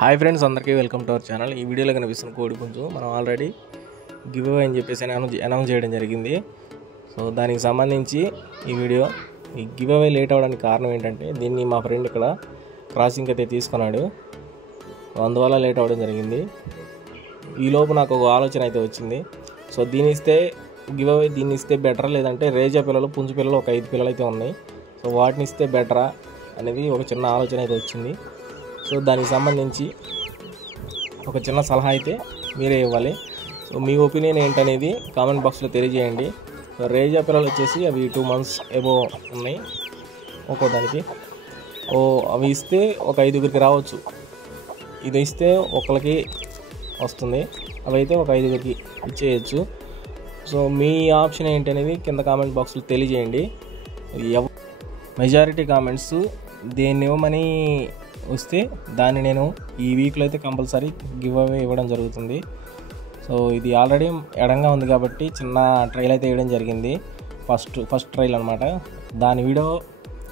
Hi friends, అందరికీ welcome to our channel. ఈ వీడియోలో కనిపిస్తున్న కోడి పుంజు మనం ఆల్రెడీ గివ్ అవే అని చెప్పేసి అనౌన్స్ చేయడం జరిగింది. సో దానికి సంబంధించి ఈ గివ్ అవే లేట్ అవ్వడానికి కారణం ఏంటంటే, దీన్ని మా ఫ్రెండ్ ఇక్కడ క్రాసింగ్ అయితే తీసుకున్నాడు. అందువల్ల లేట్ అవ్వడం జరిగింది. ఈలోపు నాకు ఒక ఆలోచన అయితే వచ్చింది. సో గివ్ అవే దీన్ని ఇస్తే బెటరా, లేదంటే రేజా పిల్లలు, పుంజు పిల్లలు ఒక 5 పిల్లలు అయితే ఉన్నాయి. సో వాటిని ఇస్తే బెటరా అనేది ఒక చిన్న ఆలోచన అయితే వచ్చింది. సో దానికి సంబంధించి ఒక చిన్న సలహా అయితే మీరే ఇవ్వాలి. సో మీ ఒపీనియన్ ఏంటనేది కామెంట్ బాక్స్లో తెలియజేయండి. సో రేజా పిల్లలు వచ్చేసి అవి 2 months ఎబో ఉన్నాయి ఒక్కో దానికి. అవి ఇస్తే ఒక 5గురికి రావచ్చు. ఇది ఇస్తే ఒకరికి వస్తుంది, అవి అయితే ఒక 5గురికి ఇచ్చేయచ్చు. సో మీ ఆప్షన్ ఏంటనేది కింద కామెంట్ బాక్స్లో తెలియజేయండి. మెజారిటీ కామెంట్స్ దేన్ని ఇవ్వమని వస్తే దాన్ని నేను ఈ వీక్లో అయితే కంపల్సరీ గివ్ అవే ఇవ్వడం జరుగుతుంది. సో ఇది ఆల్రెడీ ఎడంగా ఉంది కాబట్టి చిన్న ట్రైల్ అయితే వేయడం జరిగింది. ఫస్ట్ ట్రైల్ అనమాట. దాని వీడియో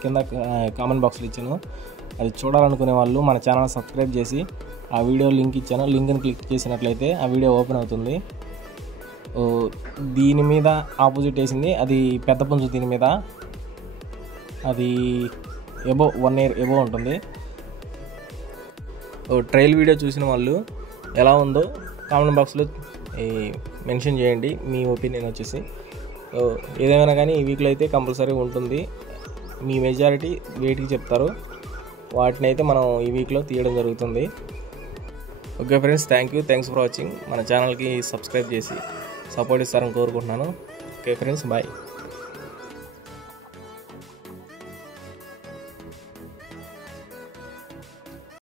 కింద కామెంట్ బాక్స్లో ఇచ్చాను. అది చూడాలనుకునే వాళ్ళు మన ఛానల్ సబ్స్క్రైబ్ చేసి ఆ వీడియో లింక్ ఇచ్చాను. లింక్ని క్లిక్ చేసినట్లయితే ఆ వీడియో ఓపెన్ అవుతుంది. దీని మీద ఆపోజిట్ వేసింది అది పెద్ద పుంజు. దీని మీద అది 1 year ఎబో ఉంటుంది. ట్రైల్ వీడియో చూసిన వాళ్ళు ఎలా ఉందో కామెంట్ బాక్స్లో మెన్షన్ చేయండి మీ ఒపీనియన్ వచ్చేసి. ఏదేమైనా కానీ ఈ వీక్లో అయితే కంపల్సరీ ఉంటుంది. మీ మెజారిటీ వెయిట్కి చెప్తారు, వాటిని అయితే మనం ఈ వీక్లో తీయడం జరుగుతుంది. Okay friends, thanks for watching. మన ఛానల్కి సబ్స్క్రైబ్ చేసి సపోర్ట్ ఇస్తారని కోరుకుంటున్నాను. Okay friends, bye.